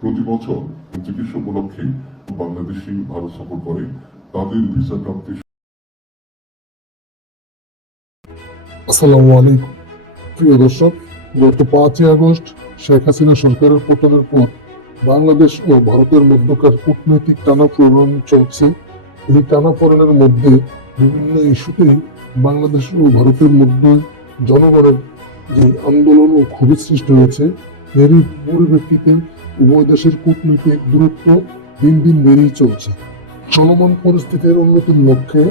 প্রতি বছর চিকিৎসা উপলক্ষে বাংলাদেশি ভারত সফর করে তাদের ভিসা প্রাপ্তি। আসসালামু আলাইকুম প্রিয় দর্শক, গত 5ই আগস্ট শেখ হাসিনা সরকারের পতনের পর বাংলাদেশ ও ভারতের মধ্যকার কূটনৈতিক টানাপোড়েন চলছে। এই টানাপোড়েনের মধ্যে বিভিন্ন ইস্যুতেই বাংলাদেশ ও ভারতের মধ্যে জনগণের যে আন্দোলন ও ক্ষোভের সৃষ্টি হয়েছে, এরই পরিপ্রেক্ষিতে উভয় দেশের কূটনৈতিক দূরত্ব দিন দিন বেড়েই চলছে। চলমান পরিস্থিতির উন্নতির লক্ষ্যে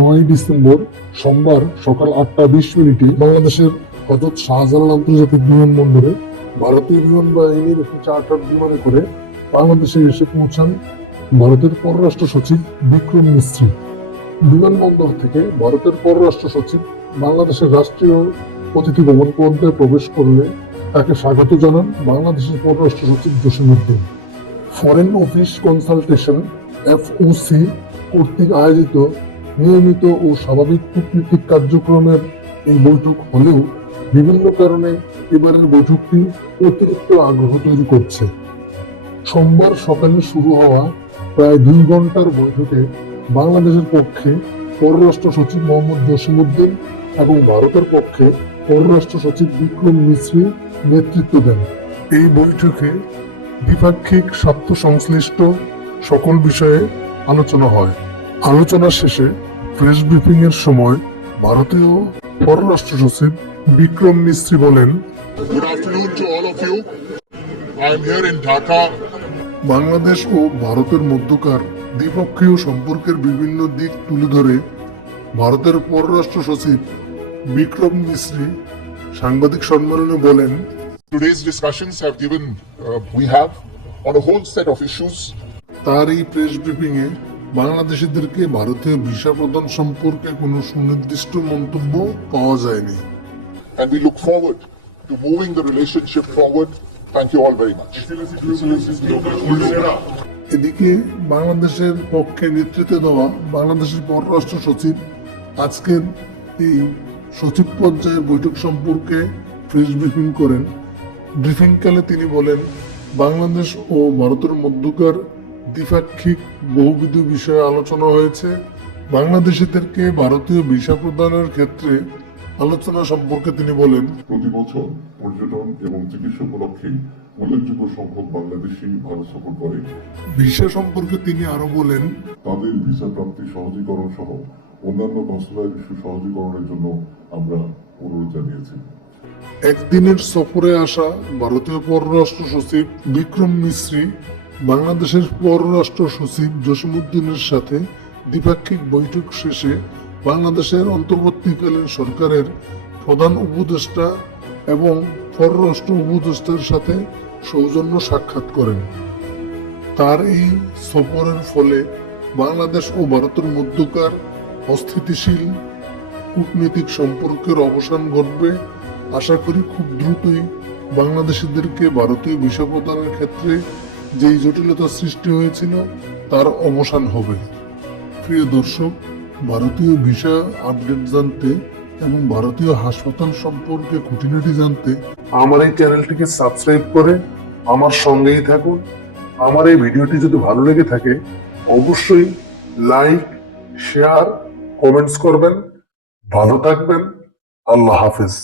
9 ডিসেম্বর সোমবার সকাল 8:20 বাংলাদেশের হযরত শাহজালাল আন্তর্জাতিক বিমানবন্দরে ভারতীয় বিমান বাহিনীর একটি চার্টার বিমানে করে বাংলাদেশে এসে পৌঁছান ভারতের পররাষ্ট্র সচিব বিক্রম মিস্ত্রি। বিমানবন্দর থেকে ভারতের পররাষ্ট্র সচিব বাংলাদেশের রাষ্ট্রীয় অতিথি ভবন পর্দায় প্রবেশ করলে তাকে স্বাগত জানান বাংলাদেশের পররাষ্ট্র সচিব Jasimuddin. Foreign office consultation FOC কর্তৃক আয়োজিত নিয়মিত ও স্বাভাবিক কূটনৈতিক কার্যক্রমের এই বৈঠক হলেও বিভিন্ন কারণে এবারের বৈঠকটি অতিরিক্ত আগ্রহ তৈরি করছে। সোমবার সকালে শুরু হওয়া প্রায় 2 ঘন্টার বৈঠকে বাংলাদেশের পক্ষে পররাষ্ট্র সচিব মোহাম্মদ জসিমউদ্দিন এবং ভারতের পক্ষে পররাষ্ট্র সচিব বিক্রম মিস্ত্রি নেতৃত্ব দেন। এই বৈঠকে দ্বিপাক্ষিক স্বার্থ সংশ্লিষ্ট সকল বিষয়ে আলোচনা হয়। আলোচনা শেষে প্রেস ব্রিফিং এর সময় ভারতীয় পররাষ্ট্র সচিব বিক্রম মিস্ত্রি বলেন, Good afternoon to all of you. I'm here in Dhaka. Bangladesh ও ভারতের মধ্যকার দ্বিপক্ষীয় সম্পর্কের বিভিন্ন দিক তুলে ধরে ভারতের পররাষ্ট্র সচিব বিক্রম মিস্ত্রি সাংবাদিক সম্মেলনে বলেন, Today's discussions we have on a whole set of issues. তার এই প্রেস ব্রিফিং এ বাংলাদেশিদেরকে ভারতীয় ভিসা প্রদান সম্পর্কে কোনো সুনির্দিষ্ট মন্তব্য পাওয়া যায়নি। And we look forward to moving the relationship forward. Thank you all very much. এদিকে বাংলাদেশের পক্ষে নেতৃত্ব দেওয়া বাংলাদেশের পররাষ্ট্র সচিব আজকের এই সচিব পর্যায়ের বৈঠক সম্পর্কে প্রেস ব্রিফিং করেন। ব্রিফিংকালে তিনি বলেন, বাংলাদেশ ও ভারতের মধ্যকার দ্বিপাক্ষিক বহুবিধ বিষয়ে আলোচনা হয়েছে। বাংলাদেশিদেরকে ভারতীয় ভিসা প্রদানের ক্ষেত্রে আলোচনা সম্পর্কে তিনি বলেন, প্রতি বছর পর্যটন এবং চিকিৎসা উপলক্ষে উল্লেখযোগ্য সংখ্যক বাংলাদেশি ভারত সফর করে ভিসা সম্পর্কে তিনি আরো বলেন, তাদের ভিসা প্রাপ্তি সহজীকরণ সহ অন্যান্য কনসুলার ইস্যু সহজীকরণের জন্য আমরা অনুরোধ জানিয়েছি। একদিনের সফরে আসা ভারতীয় পররাষ্ট্র সচিব বিক্রম মিস্ত্রি বাংলাদেশের পররাষ্ট্র সচিব জসিমউদ্দিনের সাথে দ্বিপাক্ষিক বৈঠক শেষে বাংলাদেশের অন্তর্বর্তীকালীন সরকারের প্রধান উপদেষ্টা এবং পররাষ্ট্র উপদেষ্টার সাথে সৌজন্য সাক্ষাৎ করেন। তার এই সফরের ফলে বাংলাদেশ ও ভারতের মধ্যকার অস্থিতিশীল কূটনৈতিক সম্পর্কের অবসান ঘটবে। আশা করি খুব দ্রুতই বাংলাদেশিদেরকে ভারতীয় ভিসা প্রদানের ক্ষেত্রে যেই জটিলতা সৃষ্টি হয়েছিল তার অবসান হবে। প্রিয় দর্শক, ভারতীয় ভিসা আপডেট জানতে এবং ভারতীয় হাসপাতাল সম্পর্কে খুঁটিনাটি জানতে আমার এই চ্যানেলটিকে সাবস্ক্রাইব করে আমার সঙ্গেই থাকুন। আমার এই ভিডিওটি যদি ভালো লেগে থাকে অবশ্যই লাইক, শেয়ার, কমেন্টস করবেন। ভালো থাকবেন। আল্লাহ হাফেজ।